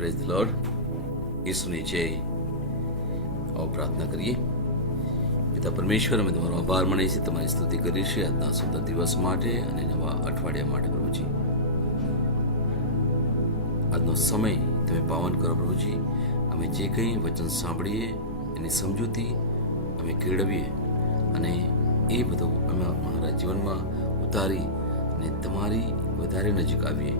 Praise the lord. ઈસુની જય. આવો પ્રાર્થના કરીએ. પિતા પરમેશ્વર, અમે તમારો આભાર માનીએ છીએ, તમારી સ્તુતિ કરીએ છીએ આજના સુંદર દિવસ માટે અને નવા અઠવાડિયા માટે પ્રભુજી. આજનો સમય તમે પાવન કરો પ્રભુજી. અમે જે કંઈ વચન સાંભળીએ એની સમજૂતી અમે કેળવીએ અને એ બધું અમે અમારા જીવનમાં ઉતારી અને તમારી વધારે નજીક આવીએ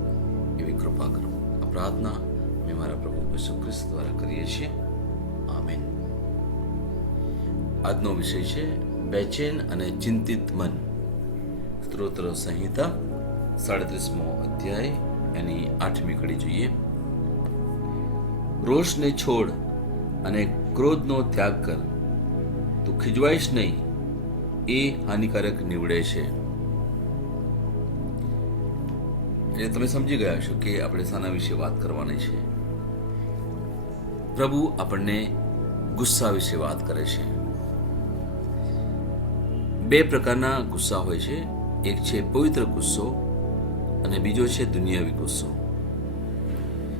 એવી કૃપા કરો. આ પ્રાર્થના અમે મારા પ્રભુ ઈસુ ખ્રિસ્ત દ્વારા કરીએ છીએ. આમેન. આજનો વિષય છે બેચેન અને ચિંતિત મન. સ્તોત્ર સંહિતા 37મો અધ્યાય એની 8મી કડી જોઈએ. રોષને છોડ અને ક્રોધનો ત્યાગ કર, તું ખીજવાઈશ નહીં, એ હાનિકારક નીવડે છે. એટલે તમે સમજી ગયા છો કે આપણે શાના વિશે વાત કરવાની છે. પ્રભુ આપણને ગુસ્સા વિશે વાત કરે છે. બે પ્રકારના ગુસ્સા હોય છે. એક છે પવિત્ર ગુસ્સો અને બીજો છે દુનિયાવી ગુસ્સો.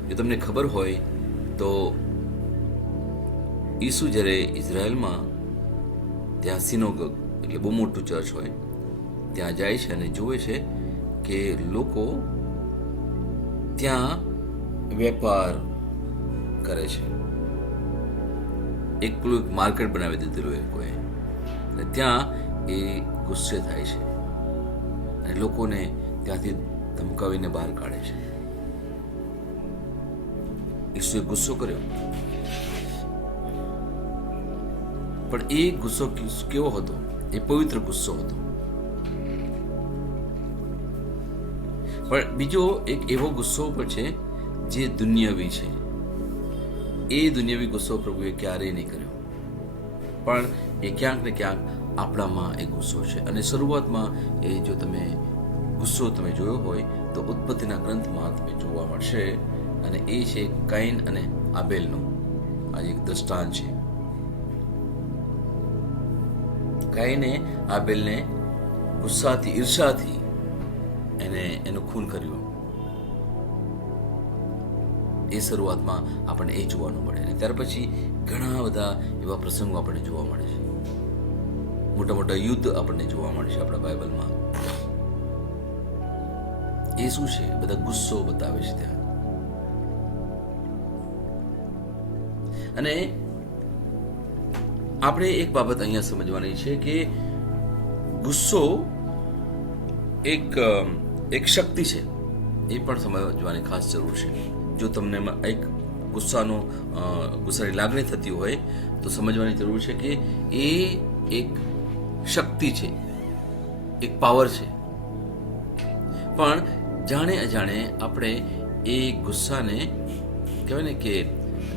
જો તમને ખબર હોય તો ઈસુ જ્યારે ઇઝરાયલમાં ત્યાં સિનોગોગ એટલે બહુ મોટું ચર્ચ હોય ત્યાં જાય છે અને જુએ છે કે લોકો ત્યાં વેપાર કરે છે. એક પેલું માર્કેટ બનાવી દીધેલું એ લોકોએ. ત્યાં એ ગુસ્સે થાય છે અને લોકોને ત્યાંથી ધમકાવીને બહાર કાઢે છે. ઈસુએ ગુસ્સો કર્યો, પણ એ ગુસ્સો કેવો હતો? એ પવિત્ર ગુસ્સો હતો. પણ બીજો એક એવો ગુસ્સો પણ છે જે દુનિયાવી છે. એ દુનિયાવી ગુસ્સો પ્રભુએ ક્યારેય નહીં કર્યો, પણ એ ક્યાંક ને ક્યાંક આપણામાં એ ગુસ્સો છે. અને શરૂઆતમાં એ જો તમે ગુસ્સો તમે જોયો હોય તો ઉત્પત્તિના ગ્રંથમાં તમે જોવા મળશે અને એ છે કાઈન અને આબેલનો. આ એક દ્રષ્ટાંત છે. કાઈને આબેલને ગુસ્સાથી, ઈર્ષાથી એનું ખૂન કર્યું. એ શરૂઆતમાં આપણને એ જોવાનું મળે. અને ત્યાર પછી ઘણા બધા એવા પ્રસંગો આપણને જોવા મળે છે. મોટા મોટા યુદ્ધ આપણને જોવા મળે છે આપણા બાઇબલમાં. એ શું છે? બધા ગુસ્સો બતાવે છે ત્યાં. અને આપણે એક બાબત અહીંયા સમજવાની છે કે ગુસ્સો એક શક્તિ છે. એ પણ સમજવાની ખાસ જરૂર છે. જો તમને એક ગુસ્સાની લાગણી થતી હોય તો સમજવાની જરૂર છે કે એ એક શક્તિ છે, એક પાવર છે. પણ જાણે અજાણે આપણે એ ગુસ્સાને કહેવાય ને કે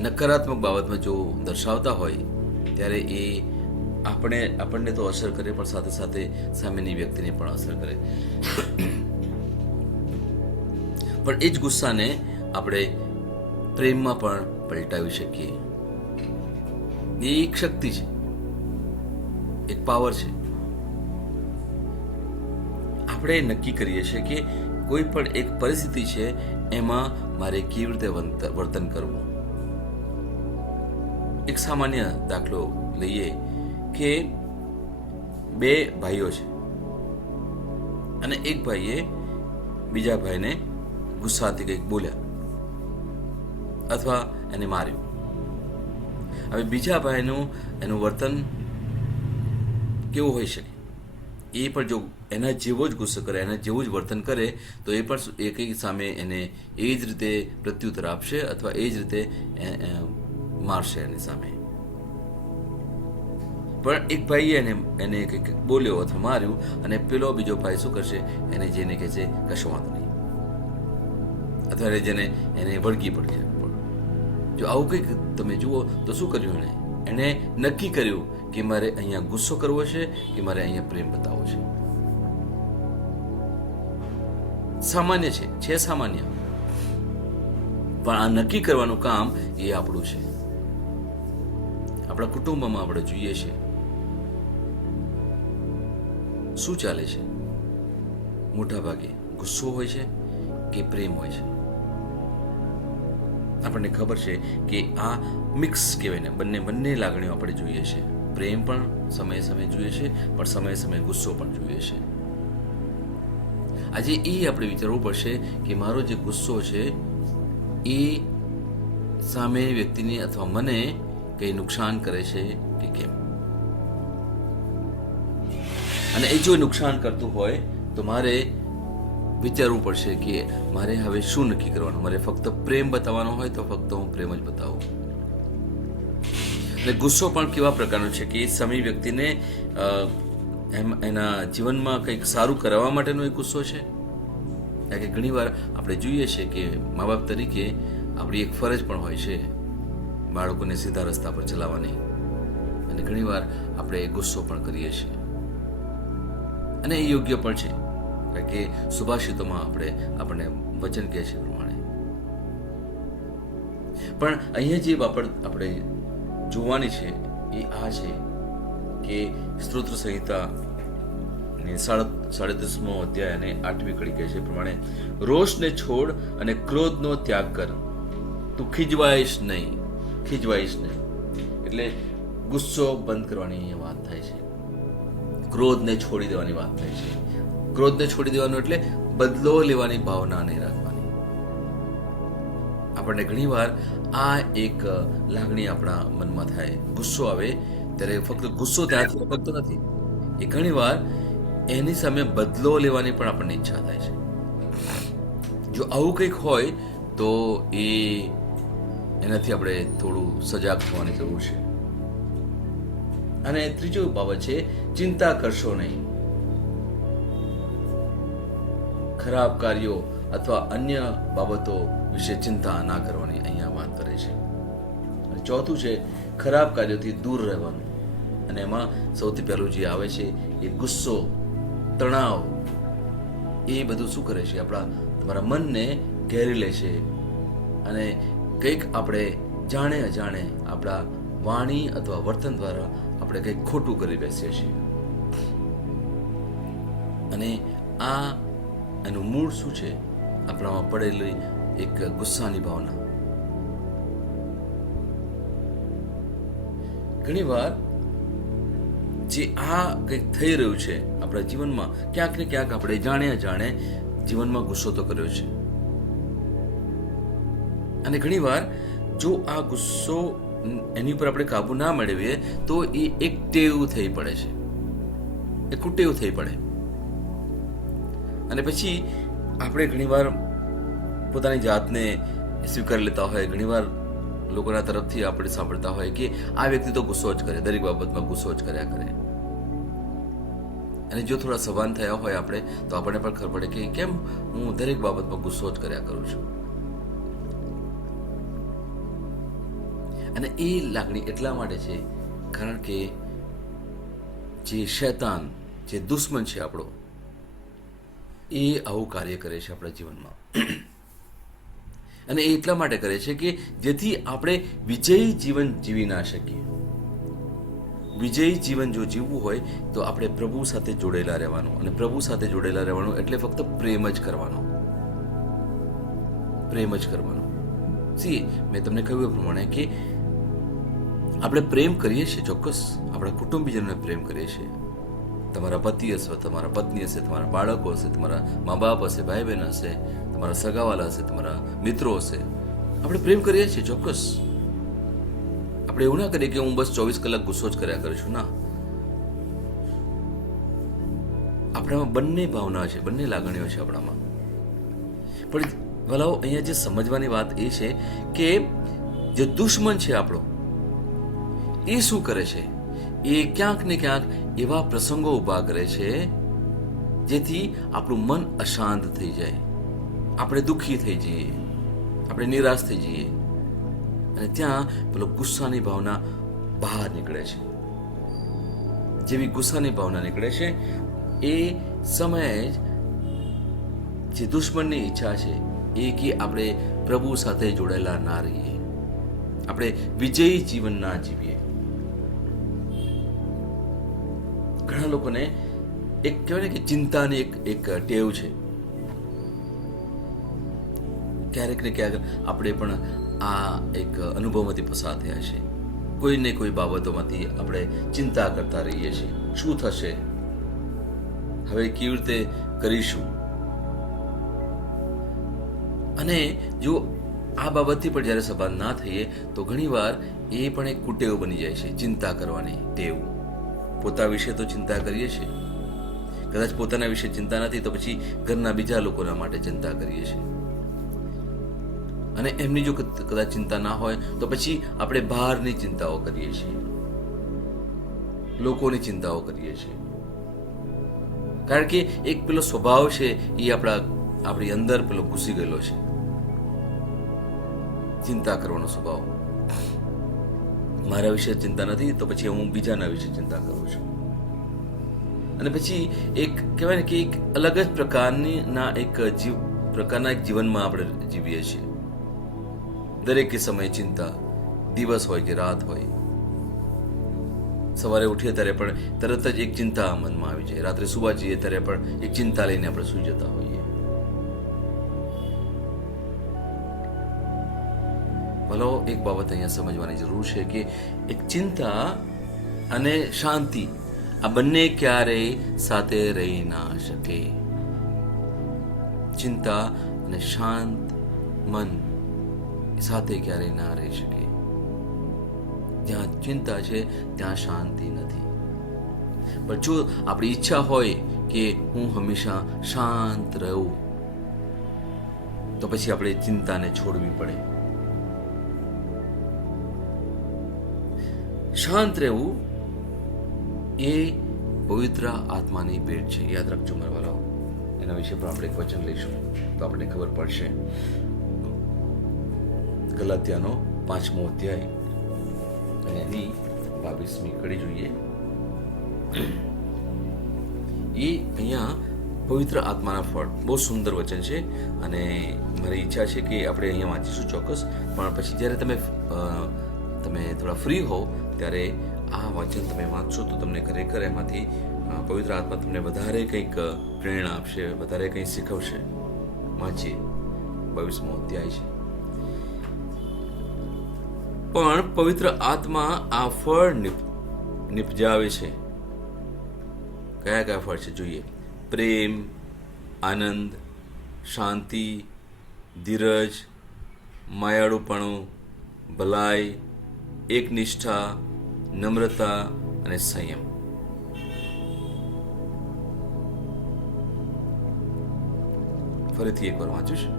નકારાત્મક બાબતમાં જો દર્શાવતા હોય ત્યારે એ આપણને તો અસર કરે, પણ સાથે સાથે સામેની વ્યક્તિને પણ અસર કરે. પણ એ જ ગુસ્સાને આપણે પ્રેમમાં પણ પલટાવી શકીએ. એ એક શક્તિ છે, એક પાવર છે. આપણે નક્કી કરીએ છીએ કે કોઈ પણ એક પરિસ્થિતિ છે એમાં મારે કેવી રીતે વર્તન કરવું. એક સામાન્ય દાખલો લઈએ કે બે ભાઈઓ છે અને એક ભાઈએ બીજા ભાઈને ગુસ્સાથી કંઈક બોલ્યા અથવા એને માર્યું. હવે બીજા ભાઈનું એનું વર્તન કેવું હોઈ શકે? એ પણ જો એના જેવો જ ગુસ્સો કરે, એના જેવું જ વર્તન કરે તો એ પણ એક સામે એને એ જ રીતે પ્રત્યુત્તર આપશે અથવા એ જ રીતે મારશે એની સામે. પણ એક ભાઈએ એને કંઈક બોલ્યો અથવા માર્યું અને પેલો બીજો ભાઈ શું કરશે? એને જેને કહે છે કશો વાંધો નહીં, અથવા એને વળગી પડશે. જો આવું કંઈક તમે જુઓ તો શું કર્યું? એને નક્કી કર્યું કે મારે અહીંયા ગુસ્સો કરવો છે કે મારે અહીંયા પ્રેમ બતાવવો છે. સામાન્ય છે સામાન્ય, પણ આ નક્કી કરવાનું કામ એ આપણું છે. આપણા કુટુંબમાં આપણે જોઈએ છે શું ચાલે છે. મોટા ભાગે ગુસ્સો હોય છે કે પ્રેમ હોય છે. આપણને ખબર છે કે આ મિક્સ કહેવાય ને, બંને લાગણીઓ આપણે જોઈએ છે. પ્રેમ પણ સમયે સમયે જોઈએ છે, પણ સમયે સમયે ગુસ્સો પણ જોઈએ છે. આજે એ આપણે વિચારવું પડશે કે મારો જે ગુસ્સો છે એ સામે વ્યક્તિને અથવા મને કંઈ નુકસાન કરે છે કે કેમ. અને એ જો નુકસાન કરતું હોય તો મારે વિચારવું પડશે કે મારે હવે શું નક્કી કરવાનું. મારે ફક્ત પ્રેમ બતાવવાનો હોય તો ફક્ત હું પ્રેમ જ બતાવું. અને ગુસ્સો પણ કેવા પ્રકારનો છે કે એ સામે વ્યક્તિને એના જીવનમાં કંઈક સારું કરવા માટેનો એક ગુસ્સો છે. કારણ કે ઘણીવાર આપણે જોઈએ છીએ કે મા બાપ તરીકે આપણી એક ફરજ પણ હોય છે બાળકોને સીધા રસ્તા પર ચલાવવાની, અને ઘણીવાર આપણે ગુસ્સો પણ કરીએ છીએ, અને એ યોગ્ય પણ છે. કારણ કે સુભાષિતોમાં આપણને વચન કહે છે પ્રમાણે. પણ અહીંયા જે બાબત આપણે જોવાની છે એ આ છે કે સ્તોત્ર સંહિતા 37મો અધ્યાય અને 8મી કડી કહે છે પ્રમાણે, રોષને છોડ અને ક્રોધનો ત્યાગ કર, તું ખીજવાઈશ નહીં. એટલે ગુસ્સો બંધ કરવાની અહીંયા વાત થાય છે. ક્રોધને છોડી દેવાની વાત થાય છે. ક્રોધને છોડી દેવાનું એટલે બદલો લેવાની ભાવના નહીં રાખવાની. આપણને ઘણીવાર આ એક લાગણી આપણા મનમાં થાય. ગુસ્સો આવે ત્યારે ફક્ત ગુસ્સો ત્યાંથી ફક્ત નથી, એ ઘણીવાર એની સામે બદલો લેવાની પણ આપણને ઈચ્છા થાય છે. જો આવું કંઈક હોય તો એનાથી આપણે થોડું સજાગ થવાની જરૂર છે. અને ત્રીજો બાબત છે, ચિંતા કરશો નહીં. ખરાબ કાર્યો અથવા અન્ય બાબતો વિશે ચિંતા ના કરવાની અહીંયા વાત કરે છે. અને ચોથું છે, ખરાબ કાર્યોથી દૂર રહેવાનું. અને એમાં સૌથી પહેલું જે આવે છે એ ગુસ્સો, તણાવ. એ બધું શું કરે છે, તમારા મનને ઘેરી લે છે, અને કંઈક આપણે જાણે અજાણે આપણા વાણી અથવા વર્તન દ્વારા આપણે કંઈક ખોટું કરી બેસીએ છીએ. અને આ એનું મૂળ શું છે, આપણામાં પડેલી એક ગુસ્સાની ભાવના. ઘણીવાર જે આ કંઈક થઈ રહ્યું છે આપણા જીવનમાં, ક્યાંક ને ક્યાંક આપણે જાણે અજાણે જીવનમાં ગુસ્સો તો કર્યો છે. અને ઘણીવાર જો આ ગુસ્સો એની ઉપર આપણે કાબુ ના મેળવીએ તો એ એક ટેવ થઈ પડે છે, એ કુટેવ થઈ પડે. અને પછી આપણે ઘણીવાર પોતાની જાતને સ્વીકારી લેતા હોય. ઘણીવાર લોકોના તરફથી આપણે સાંભળતા હોય કે આ વ્યક્તિ તો ગુસ્સો જ કરે, દરેક બાબતમાં ગુસ્સો જ કર્યા કરે. અને જો થોડા સભાન થયા હોય આપણે તો આપણને પણ ખબર પડે કે કેમ હું દરેક બાબતમાં ગુસ્સો જ કર્યા કરું છું. અને એ લાગણી એટલા માટે છે કારણ કે જે શૈતાન, જે દુશ્મન છે આપણો, એ આવું કાર્ય કરે છે આપણા જીવનમાં. અને એ એટલા માટે કરે છે કે જેથી આપણે વિજયી જીવન જીવી ના શકીએ. વિજયી જીવન જો જીવવું હોય તો આપણે પ્રભુ સાથે જોડેલા રહેવાનું. અને પ્રભુ સાથે જોડેલા રહેવાનું એટલે ફક્ત પ્રેમ જ કરવાનો. મેં તમને કહ્યું એ પ્રમાણે કે આપણે પ્રેમ કરીએ છીએ, ચોક્કસ આપણા કુટુંબીજનોને પ્રેમ કરીએ છીએ. તમારા પતિ હશે, તમારા પત્ની હશે, તમારા બાળકો હશે, તમારા મા બાપ હશે, ભાઈ બહેન હશે, તમારા સગાવાલા હશે, તમારા મિત્રો હશે. આપણે પ્રેમ કરીએ છીએ, ચોક્કસ. આપણે એવું ના કરીએ કે હું બસ 24 કલાક ગુસ્સો જ કર્યા કરું છું. ના, આપણામાં બંને ભાવના છે, બંને લાગણીઓ છે આપણામાં. પણ વલાઓ, અહીંયા જે સમજવાની વાત એ છે કે જે દુશ્મન છે આપણો, એ શું કરે છે, એ ક્યાંક ને ક્યાંક એવા પ્રસંગો ઉભા કરે છે જેથી આપણું મન અશાંત થઈ જાય, આપણે દુઃખી થઈ જઈએ, આપણે નિરાશ થઈ જઈએ. અને ત્યાં પેલો ગુસ્સાની ભાવના બહાર નીકળે છે. જેવી ગુસ્સાની ભાવના નીકળે છે એ સમયે જે દુશ્મનની ઈચ્છા છે એ કે આપણે પ્રભુ સાથે જોડાયેલા ના રહીએ, આપણે વિજયી જીવન ના જીવીએ. ઘણા લોકોને એક કહેવાય ને કે ચિંતાની એક ટેવ છે. ક્યારેક ને ક્યારેક આપણે પણ આ એક અનુભવમાંથી પસાર થયા છે. કોઈને કોઈ બાબતોમાંથી આપણે ચિંતા કરતા રહીએ છીએ. શું થશે, હવે કેવી રીતે કરીશું. અને જો આ બાબતથી પણ જ્યારે સભાન ના થઈએ તો ઘણીવાર એ પણ એક કુટેવ બની જાય છે, ચિંતા કરવાની ટેવ. પોતા વિશે તો ચિંતા કરીએ છીએ, કદાચ પોતાના વિશે ચિંતા નથી તો પછી ઘરના બીજા લોકોના માટે ચિંતા કરીએ છીએ. અને એમની જો કદાચ ચિંતા ના હોય તો પછી આપણે બહારની ચિંતાઓ કરીએ છીએ, લોકોની ચિંતાઓ કરીએ છીએ. કારણ કે એક પેલો સ્વભાવ છે એ આપણી અંદર પેલો ઘૂસી ગયેલો છે, ચિંતા કરવાનો સ્વભાવ. મારા વિશે ચિંતા નથી તો પછી હું બીજાના વિશે ચિંતા કરું છું. અને પછી એક કહેવાય ને કે એક અલગ જ પ્રકારના એક જીવનમાં આપણે જીવીએ છીએ. દરેક સમયે ચિંતા, દિવસ હોય કે રાત હોય. સવારે ઉઠીએ ત્યારે પણ તરત જ એક ચિંતા મનમાં આવી જાય, રાત્રે સુવા જઈએ ત્યારે પણ એક ચિંતા લઈને આપણે સૂઈ જતા હોઈએ. ભલો એક બાબત અહીંયા સમજવાની જરૂર છે કે એક ચિંતા અને શાંતિ આ બંને ક્યારેય સાથે રહી ના શકે. ચિંતા અને શાંત મન સાથે ક્યારેય ના રહી શકે. જ્યાં ચિંતા છે ત્યાં શાંતિ નથી. પણ જો આપણી ઈચ્છા હોય કે હું હંમેશા શાંત રહું તો પછી આપણે ચિંતાને છોડવી પડે. શાંત રહેવું એ પવિત્ર આત્માની ભેટ છે. યાદ રાખજો મારા વાલાઓ. એના વિશે પણ આપણે એક વચન લઈશું તો આપણને ખબર પડશે. ગલાત્યાનો 5મો અધ્યાય અને એની 22મી કડી જોઈએ. એ અહીંયા પવિત્ર આત્માના ફળ, બહુ સુંદર વચન છે અને મારી ઈચ્છા છે કે આપણે અહીંયા વાંચીશું ચોક્કસ. પણ પછી જ્યારે તમે થોડા ફ્રી હો ત્યારે આ વચન તમે વાંચશો તો તમને ખરેખર એમાંથી પવિત્ર આત્મા તમને વધારે કંઈક પ્રેરણા આપશે, વધારે કંઈ શીખવશે. વાંચીએ. 22મો અધ્યાય છે. પણ પવિત્ર આત્મા આ ફળ નિપજાવે છે. કયા કયા ફળ છે જોઈએ. પ્રેમ, આનંદ, શાંતિ, ધીરજ, માયાળુપણું, ભલાઈ, એકનિષ્ઠા, નમ્રતા અને સંયમ. ફરીથી એકવાર વાંચું છું.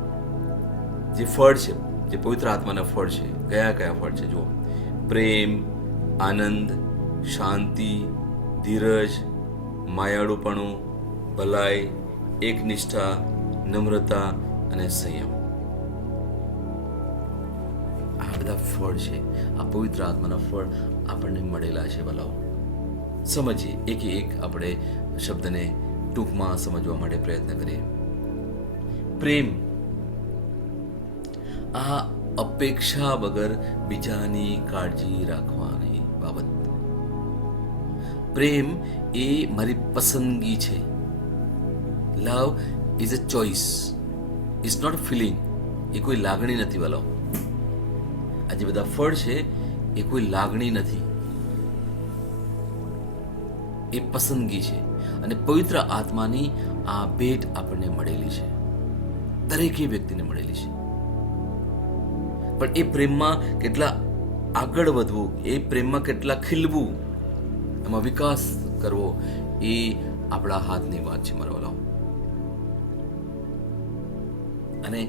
જે ફળ છે, જે પવિત્ર આત્માના ફળ છે, કયા કયા ફળ છે જુઓ. પ્રેમ, આનંદ, શાંતિ, ધીરજ, માયાળુપણું, ભલાઈ, એકનિષ્ઠા, નમ્રતા અને સંયમ. આ બધા ફળ છે, આ પવિત્ર આત્માના ફળ આપણને મળેલા છે. ભલાઓ સમજીએ, એક આપણે શબ્દને ટૂંકમાં સમજવા માટે પ્રયત્ન કરીએ. પ્રેમ, આ અપેક્ષા વગર બીજાની કાળજી રાખવાની બાબત. પ્રેમ એ મારી પસંદગી છે. Love is a choice, is not feeling. એ કોઈ લાગણી નથી. વાલો આ જે બધા ફળ છે એ કોઈ લાગણી નથી, એ પસંદગી છે. અને પવિત્ર આત્માની આ ભેટ આપણને મળેલી છે, દરેકે વ્યક્તિને મળેલી છે. પણ એ પ્રેમમાં કેટલા આગળ વધવું, એ પ્રેમમાં કેટલા ખીલવું, એમાં વિકાસ કરવો, એ આપણા હાથની વાત છે મારા વાલાઓ. અને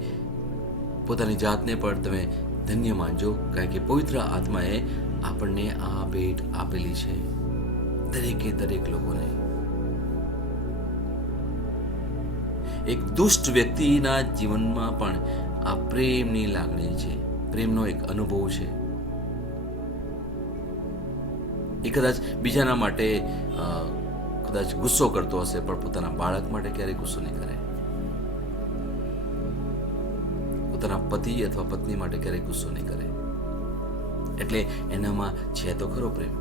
પોતાની જાતને પણ તમે ધન્ય માનજો, કારણ કે પવિત્ર આત્માએ આપણને આ ભેટ આપેલી છે, દરેકે દરેક લોકોને. એક દુષ્ટ વ્યક્તિના જીવનમાં પણ આ પ્રેમની લાગણી છે, પ્રેમનો એક અનુભવ છે. એ કદાચ બીજાના માટે કદાચ ગુસ્સો કરતો હશે, પણ પોતાના બાળક માટે ક્યારેય ગુસ્સો નહીં કરે. પોતાના પતિ અથવા પત્ની માટે ક્યારેય ગુસ્સો નહીં કરે. એટલે એનામાં છે તો ખરો પ્રેમ.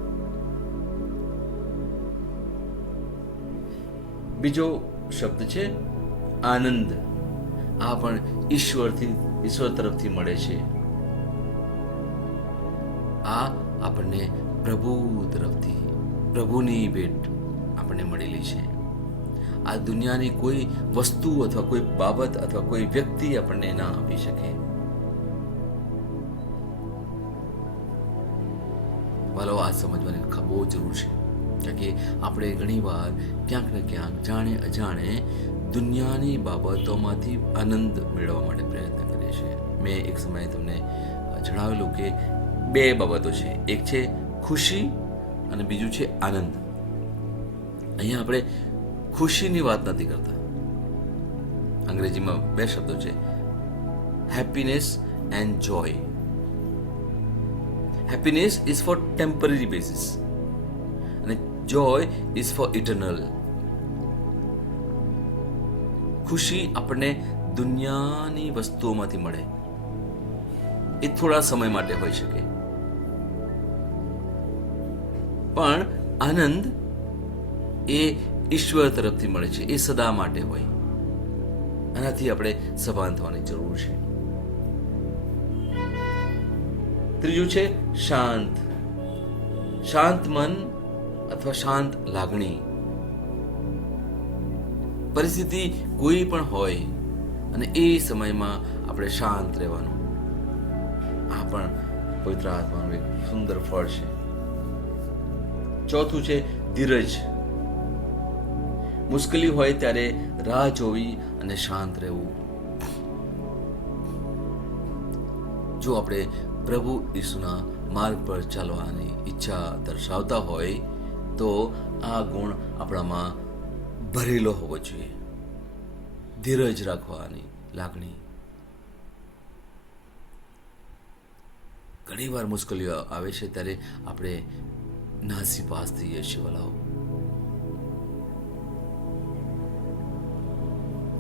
બીજો શબ્દ છે આનંદ. આ પણ ઈશ્વર તરફથી મળે છે. આ આપણને પ્રભુ તરફથી પ્રભુની ભેટ આપણને મળેલી છે. આ દુનિયાની કોઈ વસ્તુ અથવા કોઈ બાબત અથવા કોઈ વ્યક્તિ આપણને ના આપી શકે. વાલો, આ સમજવાની બહુ જરૂર છે, કારણ કે આપણે ઘણીવાર ક્યાંક ને ક્યાંક જાણે અજાણે દુનિયાની બાબતોમાંથી આનંદ મેળવવા માટે પ્રયત્ન કરીએ છીએ. મેં એક સમયે તમને જણાવેલું કે બે બાબતો છે, એક છે ખુશી અને બીજું છે આનંદ. અહીંયા આપણે ખુશીની વાત નથી કરતા. અંગ્રેજીમાં બે શબ્દો છે, happiness and Joy. Happiness is four temporary basis અને જોય ઇઝ ફોર ઇટર્નલ. ખુશી આપણને દુનિયાની વસ્તુઓમાંથી મળે, એ થોડા સમય માટે હોઈ શકે, પણ આનંદ એ ઈશ્વર તરફથી મળે છે, એ સદા માટે હોય. આનાથી આપણે સભાન થવાની જરૂર છે. ત્રીજું છે શાંત. શાંત મન અથવા શાંત લાગણી. પરિસ્થિતિ કોઈ પણ હોય અને એ સમયમાં આપણે શાંત રહેવાનું, આ પણ પવિત્ર આત્માનું એક સુંદર ફળ છે. ચોથું છે ધીરજ. મુશ્કેલી હોય ત્યારે રાહ જોવી અને શાંત રહેવું. જો આપણે પ્રભુ ઈસુના માર્ગ પર ચાલવાની ઈચ્છા દર્શાવતા હોય તો આ ગુણ આપણામાં ભરેલો હોવો જોઈએ. ધીરજ રાખવાની લાગણી. ઘણી વાર મુશ્કેલીઓ આવે છે ત્યારે આપણે નાસીપાસ થઈએ છીએ વલાઓ,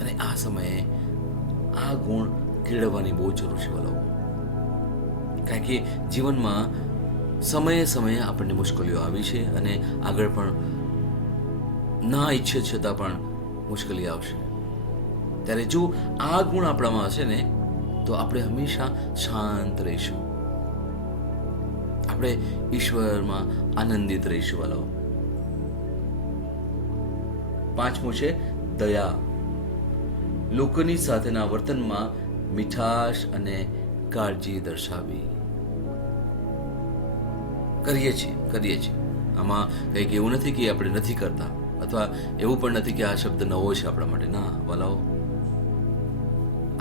અને આ સમયે આ ગુણ કેળવવાની બહુ જરૂર છે વલાઓ. કારણ કે જીવનમાં સમયે સમયે આપણને મુશ્કેલીઓ આવી છે અને આગળ પણ ના ઈચ્છે છતાં પણ મુશ્કેલી આવશે. ત્યારે જો આ ગુણ આપણામાં હશે ને તો આપણે હંમેશા શાંત રહીશું, આપણે ઈશ્વરમાં આનંદિત રહીશું વાલાઓ. પાંચમું છે દયા. લોકોની સાથેના વર્તનમાં મીઠાશ અને કાળજી દર્શાવી. કરીએ છીએ. આમાં કંઈક એવું નથી કે આપણે નથી કરતા, અથવા એવું પણ નથી કે આ શબ્દ નવો છે આપણા માટે. ના વાલાઓ,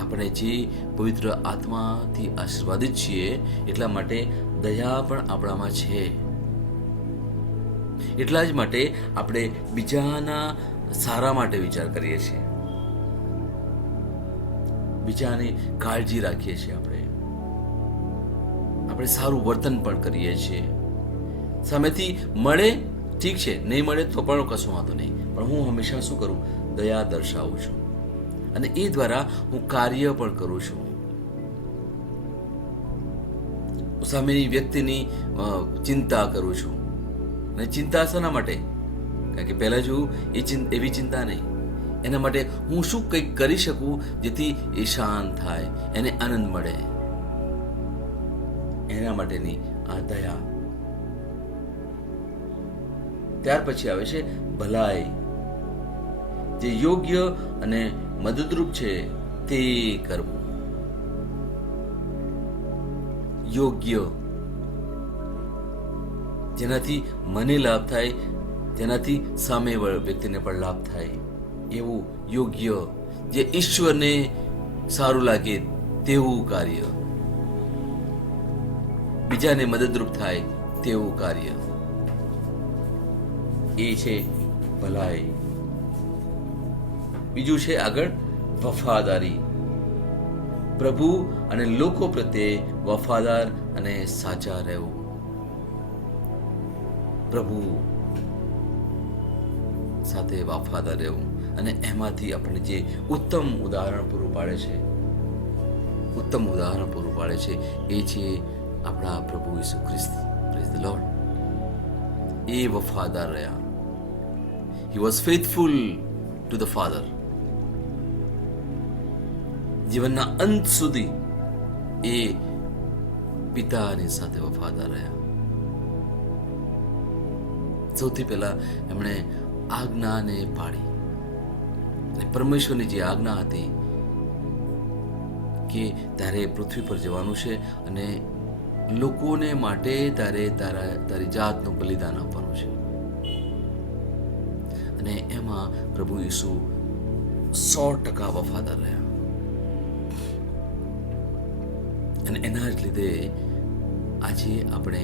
આપણે જે પવિત્ર આત્માથી આશીર્વાદિત છીએ એટલા માટે દયા પણ આપણામાં છે. એટલા જ માટે આપણે બીજાના સારા માટે વિચાર કરીએ છીએ, બીજાની કાળજી રાખીએ છીએ, આપણે સારું વર્તન પણ કરીએ છીએ. સામેથી મળે ઠીક છે, નહીં મળે તો પણ કશું વાંધો નહીં, પણ હું હંમેશા શું કરું? દયા દર્શાવું છું, અને એ દ્વારા હું કાર્ય પણ કરું છું. સામેની વ્યક્તિની ચિંતા કરું છું. અને ચિંતા શાના માટે? કારણ કે પહેલા જોયું એવી ચિંતા નહીં. એના માટે હું શું કંઈક કરી શકું જેથી એ શાંત થાય, એને આનંદ મળે, એના માટેની આ દયા. ત્યાર પછી આવે છે ભલાઈ. જે યોગ્ય અને મદદરૂપ છે તે કરવું. યોગ્ય, જેનાથી મને લાભ થાય, જેનાથી સામે વ્યક્તિને પણ લાભ થાય એવું યોગ્ય, જે ઈશ્વરને સારું લાગે તેવું કાર્ય, બીજાને મદદરૂપ થાય તેવું કાર્ય, એ છે ભલાઈ. બીજું છે આગળ વફાદારી. પ્રભુ અને લોકો પ્રત્યે વફાદાર અને સાચા રહેવું. પ્રભુ સાથે વફાદાર રહેવું, અને એમાંથી આપણને જે ઉત્તમ ઉદાહરણ પૂરું પાડે છે એ છે આપણા પ્રભુ Isu Khrist. Praise the lord. એ વફાદાર રહ્યા. He was faithful to the Father. જીવનના અંત સુધી એ પિતાની સાથે વફાદાર રહ્યા. સૌથી પહેલા એમણે આજ્ઞાને પાળી, અને પરમેશ્વરની જે આજ્ઞા હતી કે તારે પૃથ્વી પર જવાનું છે અને લોકોને માટે તારે તારી જાતનું બલિદાન આપવાનું છે. અને એમાં પ્રભુ ઈસુ 100% વફાદાર રહ્યા. અને એના જ લીધે આજે આપણે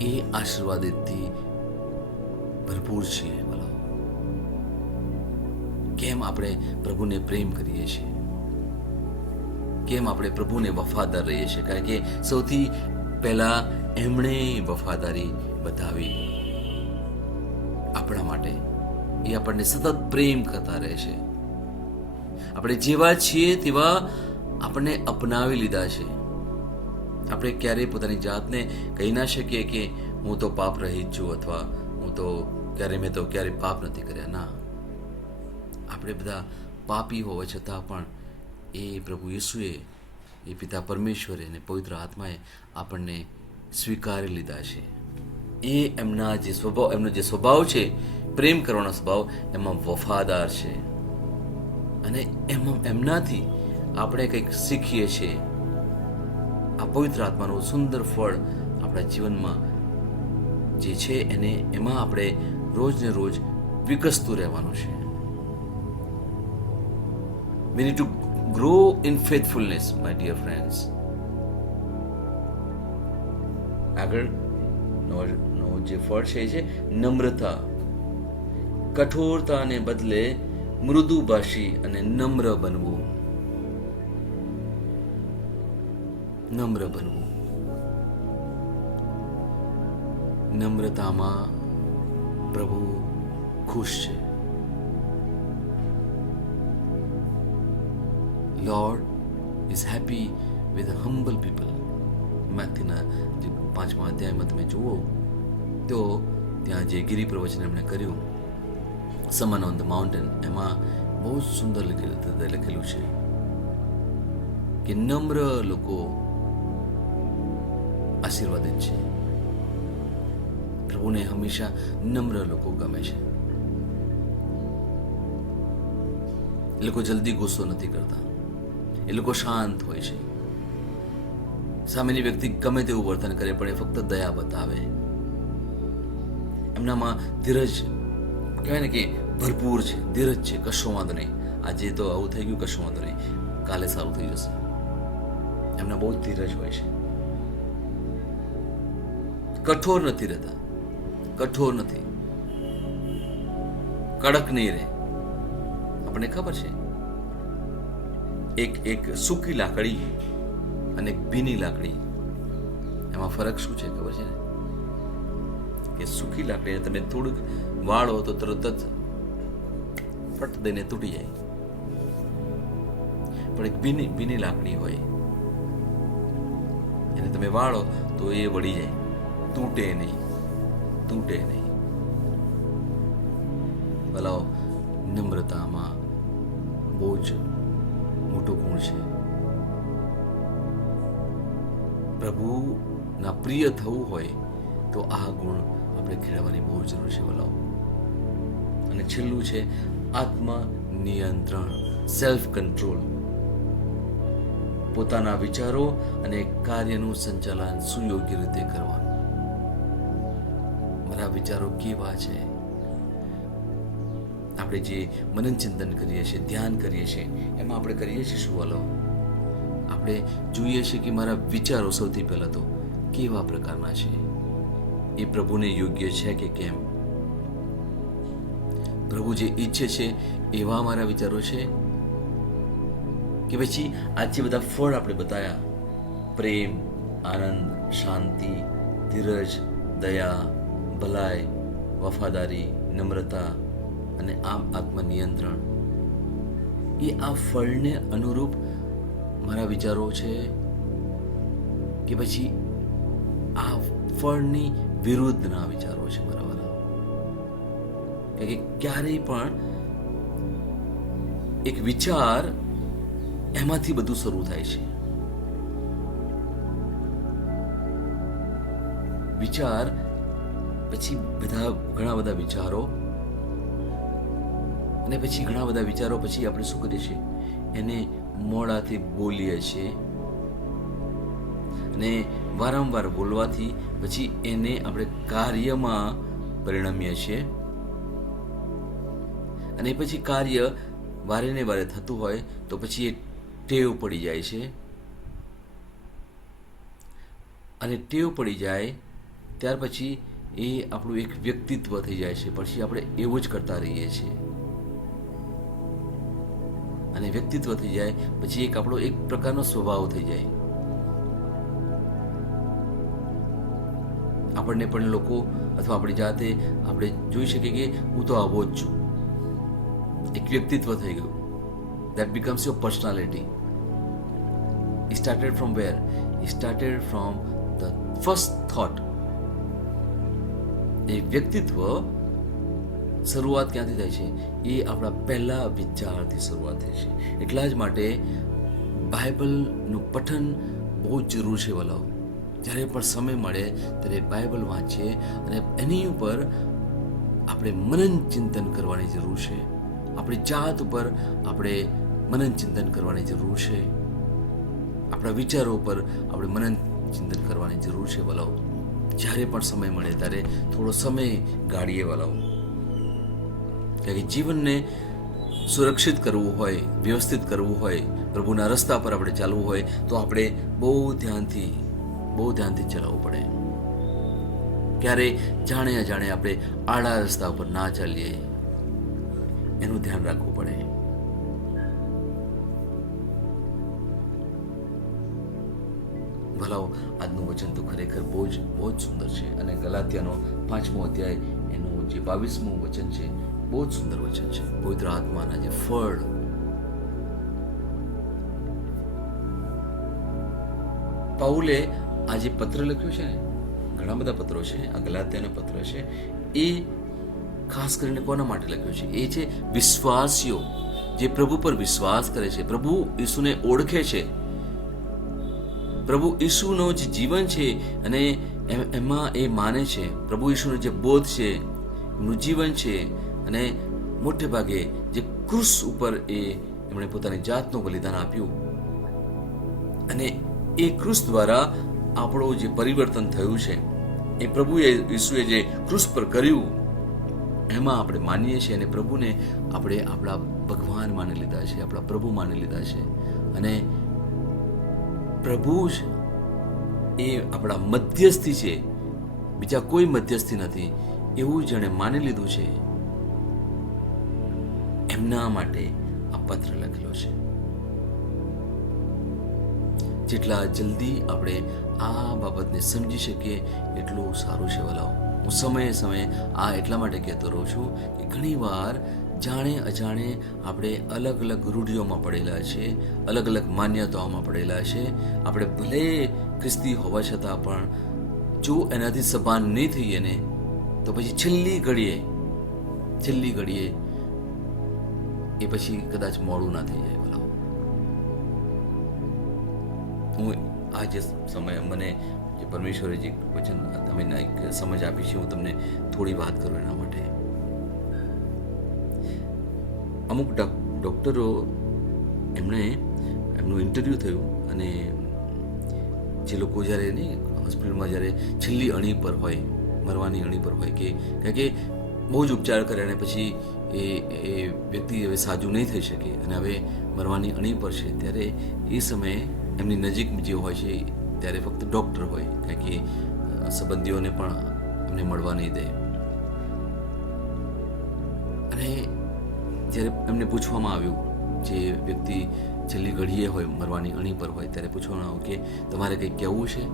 એ આશીર્વાદથી ભરપૂર છીએ. બોલો, કેમ આપણે પ્રભુને પ્રેમ કરીએ છીએ, કેમ આપણે પ્રભુને વફાદાર રહીએ છીએ? કારણ કે સૌથી પહેલા એમણે વફાદારી બતાવી આપણા માટે. એ આપણને સતત પ્રેમ કરતા રહે છે. આપણે જેવા છીએ તેવા આપણને અપનાવી લીધા છે. આપણે ક્યારેય પોતાની જાતને કહી ના શકીએ કે હું તો પાપ રહિત છું, અથવા મેં તો ક્યારે પાપ નથી કર્યા. ના, આપણે બધા પાપી હોવા છતાં પણ એ પ્રભુ યેસુએ, એ પિતા પરમેશ્વરે અને પવિત્ર આત્માએ આપણને સ્વીકારી લીધા છે. એ એમનો જે સ્વભાવ છે, પ્રેમ કરવાનો સ્વભાવ, એમાં વફાદાર છે. અને એમનાથી આપણે કંઈક શીખીએ છીએ. આ પવિત્ર આત્માનું સુંદર ફળ આપણા જીવનમાં જે છે એમાં આપણે રોજ ને રોજ વિકસતું રહેવાનું છે. We need to grow in faithfulness, my dear friends. આગળનો જે ફળ છે નમ્રતા. કઠોરતાને બદલે મૃદુભાષી અને નમ્ર બનવું. નમ્રતામાં પ્રભુ ખુશ છે. Lord is happy with humble people. મેથ્યુના જે 5મા અધ્યાયમાં તમે જુઓ તો ત્યાં જે ગિરી પ્રવચન એમણે કર્યું, Sermon on the Mountain, એમાં બહુ સુંદર લખેલું છે કે નમ્ર લોકો આશીર્વાદિત છે. પ્રભુને હંમેશા નમ્ર લોકો ગમે છે. એ લોકો જલ્દી ગુસ્સો નથી કરતા. એ લોકો શાંત હોય છે. સામેની વ્યક્તિ ગમે તેવું વર્તન કરે પણ એ ફક્ત દયા બતાવે. એમનામાં ધીરજ કહેવાય ને કે ભરપૂર છે, ધીરજ છે. કશો વાંધો નહીં, આજે તો આવું થઈ ગયું, કશો વાંધો નહીં, કાલે સારું થઈ જશે. એમના બહુ ધીરજ હોય છે. કઠોર નથી રહેતા, કઠોર નથી, કડક નહીં રહે. આપણને ખબર છે એક સૂકી લાકડી અને એક ભીની લાકડી, એમાં ફરક શું છે ખબર છે ને? કે સૂકી લાકડી તમે થોડુંક વાળો તો તરત જ ફટ દઈને તૂટી જાય, પણ એક ભીની લાકડી હોય એને તમે વાળો તો એ વળી જાય, તૂટે નહીં. ભલાઓ, નમ્રતામાં બહુ જ મોટો ગુણ છે. પ્રભુના પ્રિય થવું હોય તો આ ગુણ આપણે ખેડવાની બહુ જરૂર છે. ભલાઓ, અને છેલ્લું છે આત્મનિયંત્રણ, સેલ્ફ કંટ્રોલ. પોતાના વિચારો અને કાર્યનું સંચાલન સુયોગ્ય રીતે કરવાનું. મારા વિચારો કેવા છે? આપણે જે મનન ચિંતન કરીએ છીએ, ધ્યાન કરીએ છીએ, એમાં આપણે કરીએ છીએ શું? વાલો, આપણે જોઈએ છીએ કે મારા વિચારો સૌથી પહેલા તો કેવા પ્રકારના છે, એ પ્રભુને યોગ્ય છે કે કેમ? પ્રભુ જે ઈચ્છે છે એવા મારા વિચારો છે કે પછી આ જે બધા ફળ આપણે બતાવ્યા, પ્રેમ, આનંદ, શાંતિ, ધીરજ, દયા, ભલાઈ, વફાદારી, નમ્રતા અને આત્મનિયંત્રણ, એ આ ફળને અનુરૂપ મારા વિચારો છે કે પછી આ ફળની વિરુદ્ધના વિચારો છે મારા વાલા? કે ક્યારેય પણ એક વિચાર એમાંથી બધું શરૂ થાય છે. વિચાર પછી ઘણા બધા વિચારો, અને પછી ઘણા બધા વિચારો પછી આપણે શું કરીએ છીએ, એને મોડાથી બોલીએ છીએ, અને વારંવાર બોલવાથી પછી એને આપણે કાર્યમાં પરિણમીએ છીએ, અને પછી કાર્ય વારે ને વારે થતું હોય તો પછી એ ટેવ પડી જાય છે, અને ટેવ પડી જાય ત્યાર પછી એ આપણું એક વ્યક્તિત્વ થઈ જાય છે. પછી આપણે એવું જ કરતા રહીએ છીએ, અને વ્યક્તિત્વ થઈ જાય પછી એક આપણો એક પ્રકારનો સ્વભાવ થઈ જાય. આપણને પણ લોકો અથવા આપણી જાતે આપણે જોઈ શકીએ કે હું તો આવો જ છું. એક વ્યક્તિત્વ થઈ ગયું. That becomes your personality. It started from where? It started from the first thought. એ વ્યક્તિત્વ શરૂઆત ક્યાંથી થાય છે? એ આપણા પહેલા વિચારથી શરૂઆત થાય છે. એટલા જ માટે બાઇબલનું પઠન બહુ જ જરૂર છે વલાઓ. જ્યારે પણ સમય મળે ત્યારે બાઇબલ વાંચીએ, અને એની ઉપર આપણે મનન ચિંતન કરવાની જરૂર છે. આપણી જાત ઉપર આપણે મનન ચિંતન કરવાની જરૂર છે. આપણા વિચારો ઉપર આપણે મનન ચિંતન કરવાની જરૂર છે વલાઓ. જ્યારે પણ સમય મળે ત્યારે થોડો સમય ગાળીએ વલાઓ. કારણ કે જીવનને સુરક્ષિત કરવું હોય, વ્યવસ્થિત કરવું હોય, પ્રભુના રસ્તા પર આપણે ચાલવું હોય તો આપણે બહુ ધ્યાનથી ચલાવવું પડે. ક્યારે જાણે અજાણે આપણે આડા રસ્તા પર ના ચાલીએ, એનું ધ્યાન રાખવું પડે. ભલાઓ, આજનું વચન તો ખરેખર બહુ જ સુંદર છે, અને ગલાત્યાનો 5મો અધ્યાય એનું જે 22મું વચન છે બહુ જ સુંદર વચન છે. પવિત્ર આત્માના જે ફળ, પાઉલે આ જે પત્ર લખ્યો છે ને, ઘણા બધા પત્રો છે, આ ગલાત્યાનો પત્ર છે, એ ખાસ કરીને કોના માટે લખ્યો છે? એ છે વિશ્વાસીઓ જે પ્રભુ પર વિશ્વાસ કરે છે, પ્રભુ ઈસુને ઓળખે છે, પ્રભુ ઈસુનો જે જીવન છે અને એમાં એ માને છે, પ્રભુ ઈસુનો જે બોધ છે, એમનું જીવન છે, અને મોટે ભાગે જે ક્રુસ ઉપર એમણે પોતાની જાતનું બલિદાન આપ્યું, અને એ ક્રુસ દ્વારા આપણું જે પરિવર્તન થયું છે, એ પ્રભુ ઈસુએ જે ક્રુસ પર કર્યું એમાં આપણે માનીએ છીએ, અને પ્રભુને આપણે આપણા ભગવાન માની લીધા છે, આપણા પ્રભુ માની લીધા છે, અને પ્રભુ જ એ આપણા મધ્યસ્થી છે, બીજા કોઈ મધ્યસ્થી નથી, એવું જેણે માની લીધું છે, એમના માટે આ પત્ર લખેલો છે. જેટલા જલ્દી આપણે આ બાબતને સમજી શકીએ એટલું સારું છે વલાઓ. હું સમયે આ એટલા માટે કહેતો રહું છું કે ઘણીવાર જાણે અજાણે આપણે અલગ અલગ રૂઢિઓમાં પડેલા છે, અલગ અલગ માન્યતાઓમાં પડેલા છે. આપણે ભલે ખ્રિસ્તી હોવા છતાં પણ જો એનાથી સભાન નહીં થઈએ ને તો પછી છેલ્લી ઘડીએ એ પછી કદાચ મોડું ના થઈ જાય. બોલો, હું આ જે સમય મને જે પરમેશ્વરે જે વચન તમે એક સમજ આપી છે, હું તમને થોડી વાત કરું એના માટે. અમુક ડૉક્ટરો એમનું ઇન્ટરવ્યૂ થયું, અને જે લોકો જ્યારે હોસ્પિટલમાં જ્યારે છેલ્લી અણી પર હોય, મરવાની અણી પર હોય, કારણ કે બહુ જ ઉપચાર કરે અને પછી એ વ્યક્તિ હવે સાજું નહીં થઈ શકે અને હવે મરવાની અણી પર છે, ત્યારે એ સમયે એમની નજીક જે હોય છે ત્યારે ફક્ત ડૉક્ટર હોય, કારણ કે સંબંધીઓને પણ એમને મળવા નહીં દે. અને જ્યારે એમને પૂછવામાં આવ્યું, જે વ્યક્તિ છેલ્લી ઘડીએ હોય, મરવાની અણી પર હોય, ત્યારે પૂછવામાં આવ્યું કે તમારે કંઈક કહેવું છે,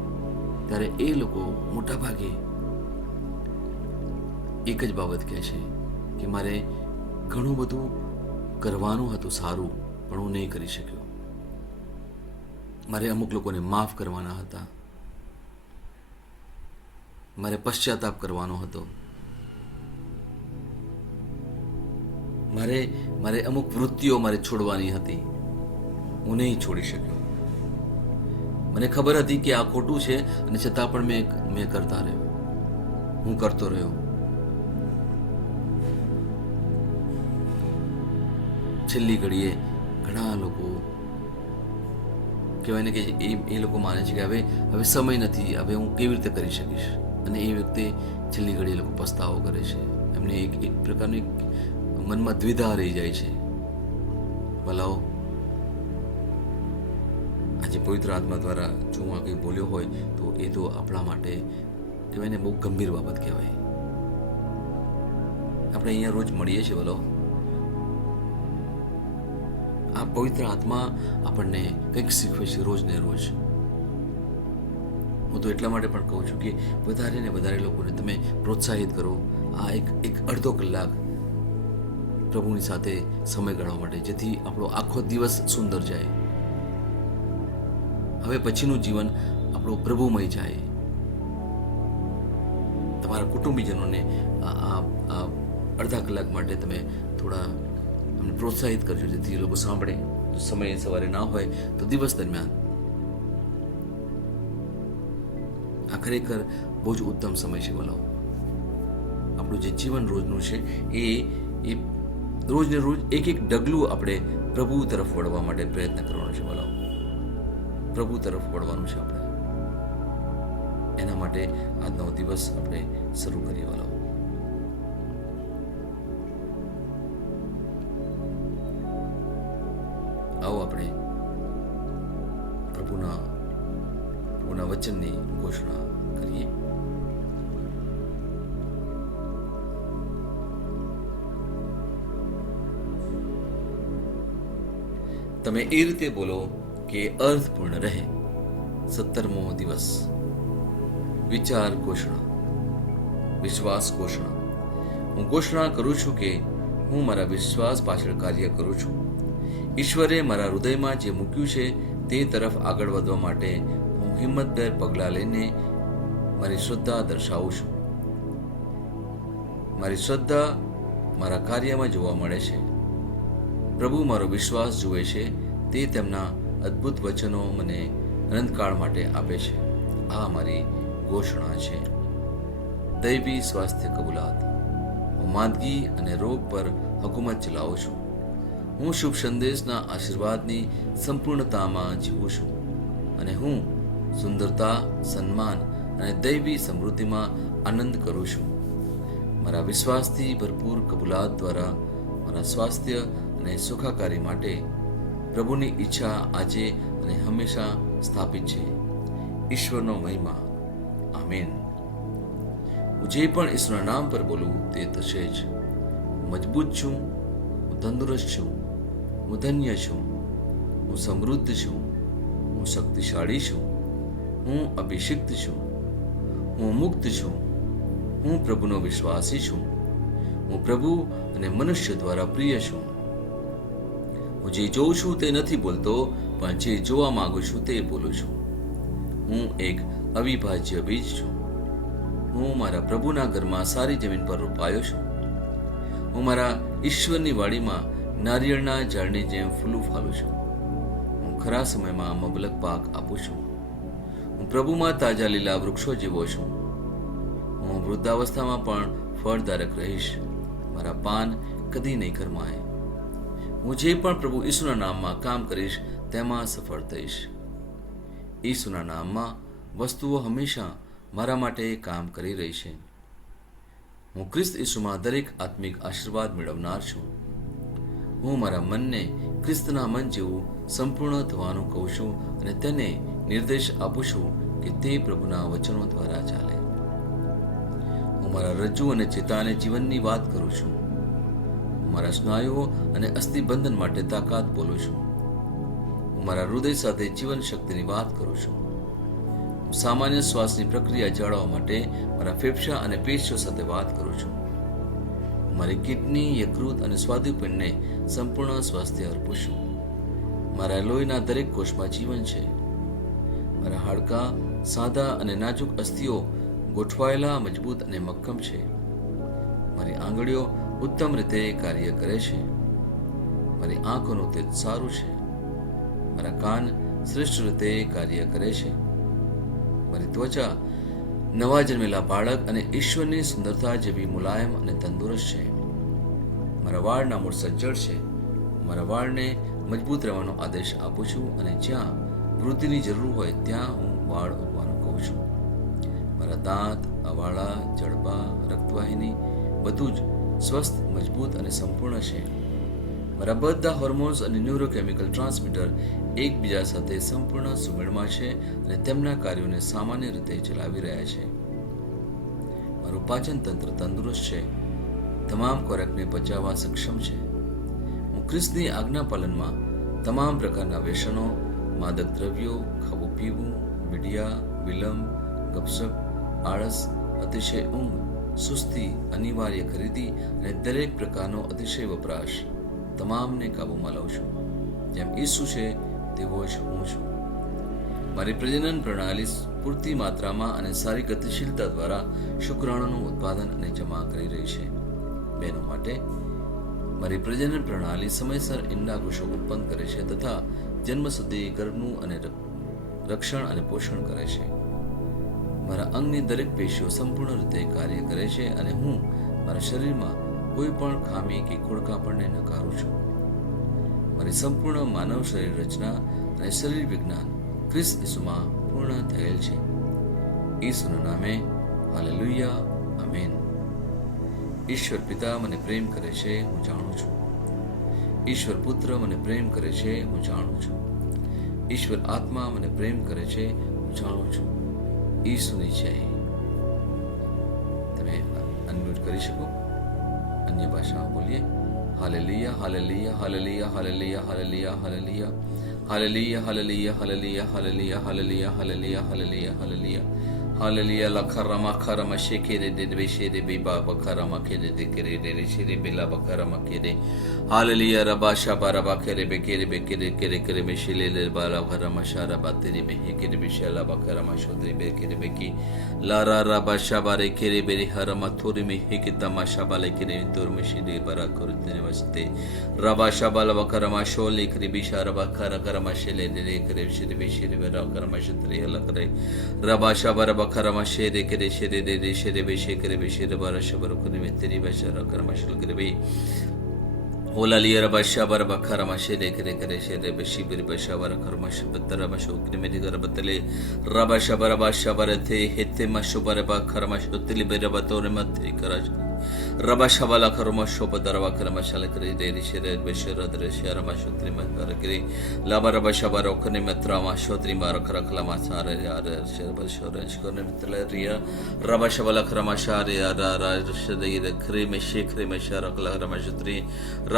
ત્યારે એ લોકો મોટા ભાગે એક જ બાબત કહે છે કે મારે ઘણું બધું કરવાનું હતું સારું, પણ હું નહીં કરી શક્યો. મારે અમુક લોકોને માફ કરવાના હતા, મારે પશ્ચાતાપ કરવાનો હતો, મારે અમુક વૃત્તિઓ મારે છોડવાની હતી, હું નહીં છોડી શક્યો. મને ખબર હતી કે આ ખોટું છે અને છતાં પણ મેં કરતા રહ્યો. હું કરતો રહ્યો. છેલ્લી ઘડીએ ઘણા લોકો કહેવાય ને કે એ લોકો માને છે કે હવે સમય નથી, હવે હું કેવી રીતે કરી શકીશ, અને એ વખતે છેલ્લી ઘડીએ લોકો પસ્તાવો કરે છે. એમને એક પ્રકારની મનમાં દ્વિધા રહી જાય છે. ભલાઓ, આજે પવિત્ર આત્મા દ્વારા જો હું કંઈ બોલ્યો હોય તો એ તો આપણા માટે કહેવાય ને બહુ ગંભીર બાબત કહેવાય. આપણે અહીંયા રોજ મળીએ છીએ ભલાઓ, આ પવિત્ર આત્મા આપણને કંઈક શીખવે છે રોજ ને રોજ. હું તો એટલા માટે પણ કહું છું કે વધારે ને વધારે લોકોને તમે પ્રોત્સાહિત કરો આ એક અડધો કલાક પ્રભુની સાથે સમય ગાળવા માટે, જેથી આપણો આખો દિવસ સુંદર જાય. હવે પછીનું જીવન આપણું પ્રભુમય જાય. તમારા કુટુંબીજનોને આ અડધા કલાક માટે તમે થોડા પ્રોત્સાહિત કરજો, જેથી એ લોકો સાંભળે. જો સમય સવારે ના હોય તો દિવસ દરમિયાન. આ ખરેખર બહુ જ ઉત્તમ સમય છે બોલો. આપણું જે જીવન રોજનું છે એ રોજ ને રોજ એક ડગલું આપણે પ્રભુ તરફ વળવા માટે પ્રયત્ન કરવાનો છે બોલો. પ્રભુ તરફ વળવાનું છે આપણે. એના માટે આજનો દિવસ આપણે શરૂ કરીએ બોલો. આવો આપણે પ્રભુના વચનની ઘોષણા કરીએ. તમે એ રીતે બોલો કે અર્થપૂર્ણ રહે. 17મો દિવસ. વિચાર ઘોષણા, વિશ્વાસ ઘોષણા. હું ઘોષણા કરું છું કે હું મારા વિશ્વાસ પાછળ કાર્ય કરું છું. ઈશ્વરે મારા હૃદયમાં જે મૂક્યું છે તે તરફ આગળ વધવા માટે હું હિંમતભેર પગલાં લઈને મારી શ્રદ્ધા દર્શાવું છું. મારી શ્રદ્ધા મારા કાર્યમાં જોવા મળે છે. પ્રભુ મારો વિશ્વાસ જુએ છે. તે તેમના અદ્ભુત વચનો મને અનંતકાળ માટે આપે છે. આ મારી ઘોષણા છે. દૈવી સ્વાસ્થ્ય કબૂલાત. હું માંદગી અને રોગ પર હુકુમત ચલાવું છું. હું શુભ સંદેશના આશીર્વાદની સંપૂર્ણતામાં જીવું છું, અને હું સુંદરતા, સન્માન અને દૈવી સમૃદ્ધિમાં આનંદ કરું છું. મારા વિશ્વાસથી ભરપૂર કબૂલાત દ્વારા મારા સ્વાસ્થ્ય અને સુખાકારી માટે પ્રભુની ઈચ્છા આજે અને હંમેશા સ્થાપિત છે. ઈશ્વરનો મહિમા. આમીન. હું જે પણ ઈશ્વરના નામ પર બોલું તે થશે જ. હું મજબૂત છું, હું તંદુરસ્ત છું, હું ધન્ય છું, હું સમૃદ્ધ છું, હું શક્તિશાળી છું, હું અભિષિક્ત છું, હું મુક્ત છું, હું પ્રભુનો વિશ્વાસી છું, હું પ્રભુ અને મનુષ્ય દ્વારા પ્રિય છું. હું જે જોઉં છું તે નથી બોલતો, પણ જે જોવા માંગુ છું તે બોલું છું. હું એક અવિભાજ્ય બીજ છું. હું મારા પ્રભુના ઘરમાં સારી જમીન પર રોપાયો છું. હું મારા ઈશ્વરની વાડીમાં નારિયેળના ઝાડની જેમ ફૂલું ફાલું છું. હું ખરા સમયમાં મબલક પાક આપું છું. હું પ્રભુમાં તાજા લીલા વૃક્ષો જેવો છું. હું વૃદ્ધાવસ્થામાં પણ ફળદાયક રહીશ. મારા પાન કદી નહીં કરમાય. હું જે પણ પ્રભુ ઈસુના નામમાં કામ કરીશ તેમાં સફળ થઈશ. ઈસુના નામમાં વસ્તુઓ હંમેશા મારા માટે કામ કરી રહી છે. હું ખ્રિસ્ત ઈસુમાં દરેક આત્મિક આશીર્વાદ મેળવનાર છું. હું મારા મનને ખ્રિસ્તના મન જેવું સંપૂર્ણ થવાનું કહું છું, અને તેને નિર્દેશ આપું છું કે તે પ્રભુના વચનો દ્વારા ચાલે. હું મારા રજ્જુ અને ચેતાને જીવનની વાત કરું છું. હું મારા સ્નાયુઓ અને અસ્થિબંધન માટે તાકાત બોલું છું. હું મારા હૃદય સાથે જીવન શક્તિની વાત કરું છું. હું સામાન્ય શ્વાસની પ્રક્રિયા જાળવવા માટે મારા ફેફસા અને પેશીઓ સાથે વાત કરું છું. હું મારી કિડની, યકૃત અને સ્વાદુપિંડને સંપૂર્ણ સ્વાસ્થ્ય અર્પું છું. મારા લોહીના દરેક કોષમાં જીવન છે. મારા હાડકાં સાદા અને નાજુક અસ્થિઓ ગોઠવાયેલા, મજબૂત અને મક્કમ છે. મારી આંગળીઓ ઉત્તમ રીતે કાર્ય કરે છે. મારી આંખોનું તેજ સારું છે. મારા કાન શ્રેષ્ઠ રીતે કાર્ય કરે છે. મારી ત્વચા નવા જન્મેલા બાળક અને ઈશ્વરની સુંદરતા જેવી મુલાયમ અને તંદુરસ્ત છે. મારા વાળના મૂળ સજ્જડ છે. મારા વાળને મજબૂત રહેવાનો આદેશ આપું છું અને જ્યાં વૃદ્ધિની જરૂર હોય ત્યાં હું વાળ ઉગવાનું કહું છું. મારા દાંત, અવાળા, જડબા, રક્તવાહિની બધું જ સ્વસ્થ, મજબૂત અને સંપૂર્ણ છે. મારા બધા હોર્મોન્સ અને ન્યુરોકેમિકલ ટ્રાન્સમીટર એકબીજા સાથે સંપૂર્ણ સુમેળમાં છે અને તેમના કાર્યોને સામાન્ય રીતે ચલાવી રહ્યા છે. મારું પાચન તંત્ર તંદુરસ્ત છે. તમામ ખોરાકને પચાવવા સક્ષમ છે. હું ખ્રિસ્તની આજ્ઞા પાલનમાં તમામ પ્રકારના વ્યસનો, માદક દ્રવ્યો, ખાવું પીવું, મીડિયા, વિલંબ, ગપસપ, આળસ, અતિશય ઊંઘ, સુસ્તી, અનિવાર્ય ખરીદી અને દરેક પ્રકારનો અતિશય વપરાશ તમામને કાબૂમાં લઉં છું. જેમ ઈસુ છે તેવો જ હું છું. મારી પ્રજનન પ્રણાલી પૂરતી માત્રામાં અને સારી ગતિશીલતા દ્વારા શુક્રાણુનું ઉત્પાદન અને જમા કરી રહી છે. બહેનો માટે મારી પ્રજનન પ્રણાલી સમયસર ઈંડાકોષો ઉત્પન્ન કરે છે તથા જન્મ સુધી ગર્ભનું અને રક્ષણ અને પોષણ કરે છે. મારા અંગની દરેક પેશીઓ સંપૂર્ણ રીતે કાર્ય કરે છે અને હું મારા શરીરમાં કોઈ પણ ખામી કે ખોડખાપણને નકારું છું. મારી સંપૂર્ણ માનવ શરીર રચના અને શરીર વિજ્ઞાન ખ્રિસ્ત ઈસુમાં પૂર્ણ થયેલ છે. ઈસુના નામે હાલેલુયા, આમેન. ઈશ્વર પિતા મને પ્રેમ કરે છે, હું જાણું છું. ઈશ્વર પુત્ર મને પ્રેમ કરે છે, હું જાણું છું. ઈશ્વર આત્મા મને પ્રેમ કરે છે, હું જાણું છું. ઈસુની જય. તમે અનમ્યુટ કરી શકો, અન્ય ભાષામાં બોલીએ. Hallelujah, hallelujah, hallelujah, hallelujah, hallelujah, hallelujah, hallelujah, hallelujah, hallelujah, hallelujah, hallelujah, hallelujah, hallelujah, hallelujah. Hallelujah la karama karama shekere de beshere be baba karama kere de kere de shere be la karama kere. Hallelujah rabasha baraba kere be kere kere me shile le bala karama shara bateri me kere be shala karama shodri be kere be ki la ra rabasha bare kere be harama thori me hekita masha bale kere dur me shile bara kurtene vaste rabasha bala karama shole kere be shara bakara karama shile de kere shere be shere be ra karama shodri hala kare rabasha baraba karama shere kere shere de shere be shere be shere bara shabar kune me teri bashara karama shul kere be Ola liya basha baraba karama shere kere shere be shibir basha bara karama shabatara basho kene me digar batale rabasha baraba shabarate hette masho baraba karama shotli beraba tore matri karaj rabasha bala karama shobadarwa karama shale kere de shere be shere de shere masho tri matar kere labara basha bara kene metra masho tri mar karakla masare yar shere bal shoraj kone mitla riya rabasha bala karama share yar shade de kre me shekre me shara kala karama shotri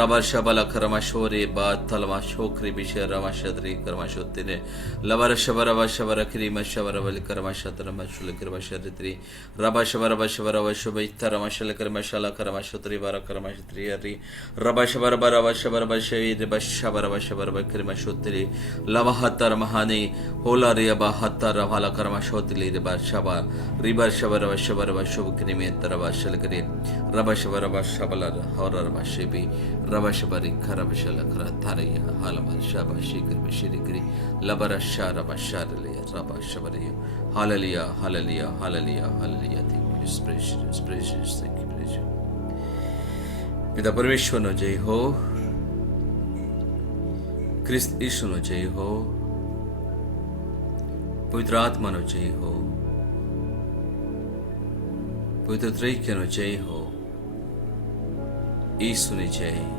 Rabasha bala karama shore ba talma shokri bisha rama shadri karma shotine labara shabara bashabara krima shabara bali karma shatra mashul karma shadri rabashabara bashabara bashubai tarama shal karma shala karma shotri bara karma shotri ari rabashabara bara bashabara bashavi bashabara bashabara karma shotri lavahatar mahani hola riya bahatar vala karma shotli de bashaba ribar shabara bashabara bashub krimi taraba shal kare rabashabara bashabala horar bashibi Rabashabari Karabashala Karatariya Halamal Shaba Shikar Bashirikri Labara Shara Basharali Rabashabari Hallelujah, Hallelujah, Hallelujah, Hallelujah. Thank you, precious, precious, thank you, precious. पिता परमेश्वर no जय हो, क्रिस्त यीशु no जय हो, पवित्र आत्मा no जय हो, पवित्र त्रैक्य नो जय हो, यीशु ने जय